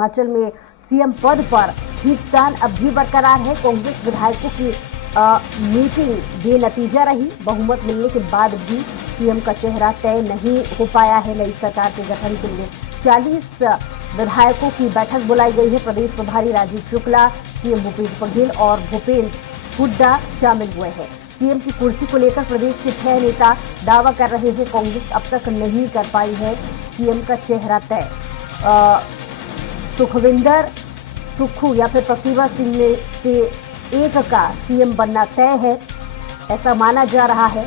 हिमाचल में सीएम पद पर खींचतान अब भी बरकरार है। कांग्रेस विधायकों की मीटिंग बेनतीजा रही। बहुमत मिलने के बाद भी सीएम का चेहरा तय नहीं हो पाया है। नई सरकार के गठन के लिए 40 विधायकों की बैठक बुलाई गई है। प्रदेश प्रभारी राजीव शुक्ला, सीएम भूपेश बघेल और भूपेंद्र हुड्डा शामिल हुए हैं। सीएम की कुर्सी को लेकर प्रदेश के 6 नेता दावा कर रहे हैं। कांग्रेस अब तक नहीं कर पाई है सीएम का चेहरा तय। सुखविंदर सुक्खू या फिर प्रतिभा सिंह में से एक का सीएम बनना तय है, ऐसा माना जा रहा है।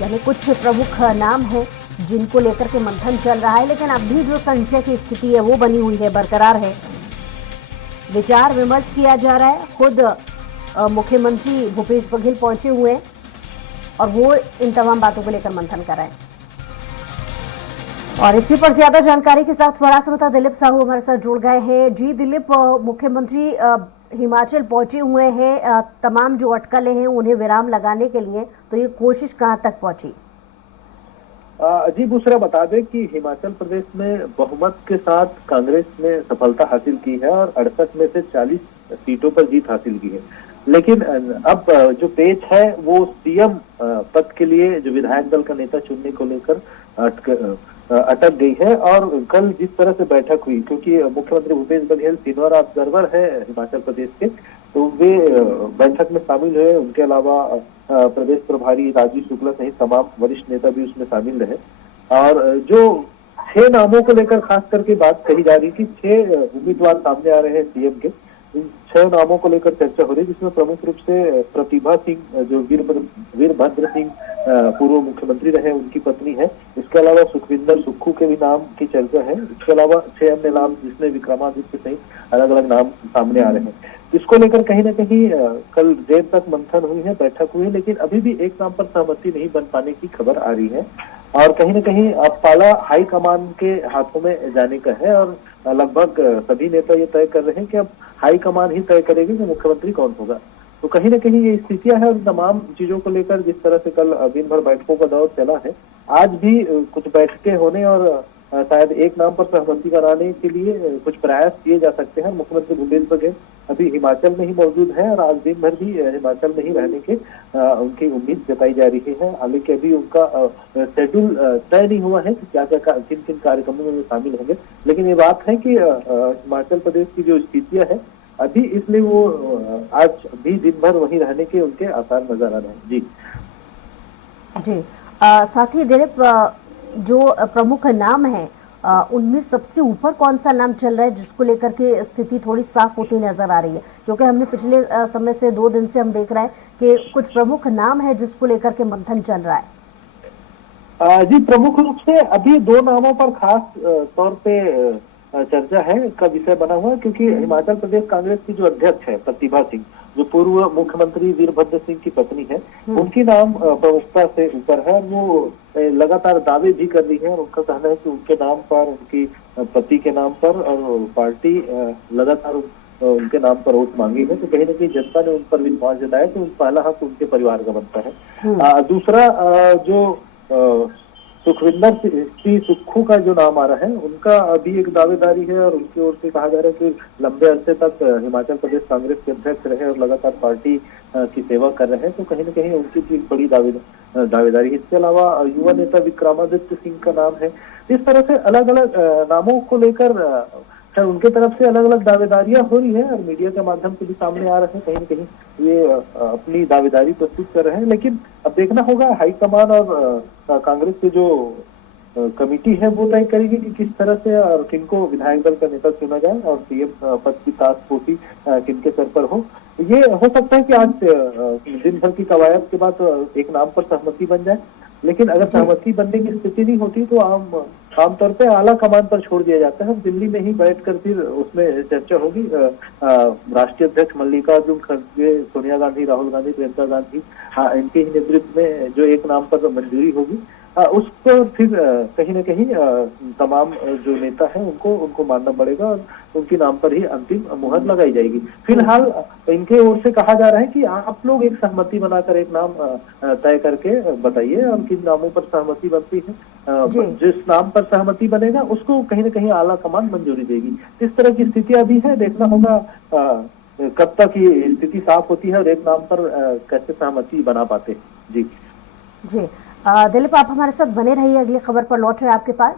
यानी कुछ प्रमुख नाम हैं जिनको लेकर के मंथन चल रहा है, लेकिन अभी जो संशय की स्थिति है वो बनी हुई है, बरकरार है। विचार विमर्श किया जा रहा है। खुद मुख्यमंत्री भूपेश बघेल पहुंचे हुए हैं और वो इन तमाम बातों को लेकर मंथन कर रहे हैं। और इसी पर ज्यादा जानकारी के साथ फरासमता दिलीप साहू हमारे साथ जुड़ गए हैं। जी दिलीप, मुख्यमंत्री हिमाचल पहुंचे हुए हैं, तमाम जो अटकलें हैं उन्हें विराम लगाने के लिए, तो ये कोशिश कहां तक पहुंची? जी बुसरा, बता दें कि हिमाचल प्रदेश में बहुमत के साथ कांग्रेस ने सफलता हासिल की है और 68 में से 40 सीटों पर जीत हासिल की है। लेकिन अब जो पेच है वो सीएम पद के लिए जो विधायक दल का नेता चुनने को लेकर अटक गई है। और कल जिस तरह से बैठक हुई, क्योंकि मुख्यमंत्री भूपेश बघेल सीनियर ऑब्जर्वर है हिमाचल प्रदेश के, तो वे बैठक में शामिल हुए। उनके अलावा प्रदेश प्रभारी राजीव शुक्ला सहित तमाम वरिष्ठ नेता भी उसमें शामिल रहे। और जो 6 नामों को लेकर खास करके बात कही जा रही थी, 6 उम्मीदवार सामने आ रहे हैं सीएम के। इन 6 नामों को लेकर चर्चा हो रही है, जिसमें प्रमुख रूप से प्रतिभा सिंह जो वीरभद्र सिंह पूर्व मुख्यमंत्री रहे, उनकी पत्नी है। इसके अलावा सुखविंदर सुक्खू के भी नाम की चर्चा है। इसके अलावा 6 अन्य नाम जिसमें विक्रमादित्य सहित अलग अलग नाम सामने आ रहे हैं। इसको लेकर कहीं ना कहीं कल देर तक मंथन हुई है, बैठक हुई है, लेकिन अभी भी एक नाम पर सहमति नहीं बन पाने की खबर आ रही है। और कहीं ना कहीं अब पाला हाईकमान के हाथों में जाने का है और लगभग सभी नेता ये तय कर रहे हैं कि अब हाईकमान ही तय करेगी कि मुख्यमंत्री कौन होगा। तो कहीं ना कहीं ये स्थितियां है और तमाम चीजों को लेकर जिस तरह से कल दिन भर बैठकों का दौर चला है, आज भी कुछ बैठकें होने और शायद एक नाम पर सहमति कराने के लिए कुछ प्रयास किए जा सकते हैं। मुख्यमंत्री भूपेश बघेल अभी हिमाचल में ही मौजूद है और आज दिन भर भी हिमाचल में ही रहने के उनकी उम्मीद जताई जा रही है। हालांकि अभी उनका शेड्यूल तय नहीं हुआ है कि क्या क्या किन किन कार्यक्रमों में शामिल होंगे, लेकिन ये बात है कि हिमाचल प्रदेश की जो स्थितियां है अभी, इसलिए वो आज भी दिन भर वहीं रहने के उनके आसार नजर आ रहे हैं। जी जी, साथ ही दिलीप, जो प्रमुख नाम है उनमें सबसे ऊपर कौन सा नाम चल रहा है जिसको लेकर के स्थिति थोड़ी साफ होती नजर आ रही है? क्योंकि हमने पिछले समय से 2 दिन से हम देख रहे हैं कि कुछ प्रमुख नाम है जिसको लेकर के मंथन चल रहा है। जी, प्रमुख रूप से अभी 2 नामों पर खास तौर पे चर्चा है का विषय बना हुआ है, क्योंकि हिमाचल प्रदेश कांग्रेस की जो अध्यक्ष है प्रतिभा सिंह, जो पूर्व मुख्यमंत्री वीरभद्र सिंह की पत्नी है, उनकी नाम प्रमुखता से ऊपर है। वो लगातार दावे भी कर रही है और उनका कहना है कि उनके नाम पर, उनकी पति के नाम पर और पार्टी लगातार उनके नाम पर वोट मांगी है। तो कहीं ना कहीं जनता ने उन पर विश्वास जताया कि पहला हक उनके परिवार का बनता है। दूसरा जो सुखविंदर सिंह सुक्खू का जो नाम आ रहा है, उनका अभी एक दावेदारी है और उनकी ओर से कहा जा रहा है कि लंबे अरसे तक हिमाचल प्रदेश कांग्रेस के अध्यक्ष रहे और लगातार पार्टी की सेवा कर रहे हैं। तो कहीं ना कहीं उनकी भी एक बड़ी दावेदारी है। इसके अलावा युवा नेता विक्रमादित्य सिंह का नाम है। इस तरह से अलग अलग नामों को लेकर उनके तरफ से अलग अलग दावेदारियां हो रही है और मीडिया के माध्यम से भी सामने आ रहे हैं। कहीं न कहीं ये अपनी दावेदारी प्रस्तुत कर रहे हैं, लेकिन अब देखना होगा हाईकमान और कांग्रेस की जो कमेटी है वो तय करेगी कि किस तरह से और किनको विधायक दल का नेता चुना जाए और सीएम पद की ताजपोशी किनके सर पर हो। ये हो सकता है कि आज दिन भर की कवायद के बाद एक नाम पर सहमति बन जाए, लेकिन अगर सहमति बनने की स्थिति नहीं होती तो आमतौर पे आला कमान पर छोड़ दिया जाता है। दिल्ली में ही बैठकर फिर उसमें चर्चा होगी। राष्ट्रीय अध्यक्ष मल्लिकार्जुन खड़गे, सोनिया गांधी, राहुल गांधी, प्रियंका गांधी, इनके ही नेतृत्व में जो एक नाम पर मंजूरी होगी उसको फिर कहीं ना कहीं तमाम जो नेता हैं उनको मानना पड़ेगा और उनके नाम पर ही अंतिम मुहर लगाई जाएगी। फिलहाल इनके ओर से कहा जा रहा है कि आप लोग एक सहमति बनाकर एक नाम तय करके बताइए और किन नामों पर सहमति बनती है। जिस नाम पर सहमति बनेगा उसको कहीं ना कहीं आला कमान मंजूरी देगी। इस तरह की स्थिति अभी है, देखना होगा कब तक ये स्थिति साफ होती है और एक नाम पर कैसे सहमति बना पाते हैं। जी जी दिलीप, आप हमारे साथ बने रहिए, अगली खबर पर लौट रहे आपके पास।